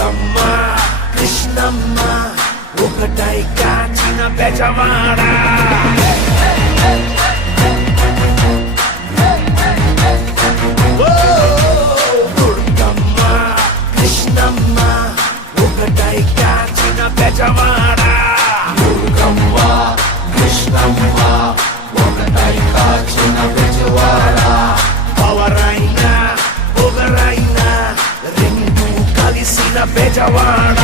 దుర్గమ్మ కృష్ణమ్మ ఒకటై కాచిన బెజవాడ. దుర్గమ్మ కృష్ణమ్మ ఒకటై కాచిన బెజవాడ. దుర్గమ్మ కృష్ణమ్మ ఒకటై కాచిన బెజవాడ. పవరైనా పొగరైనా రెండు కలిసిన బెజవాడ.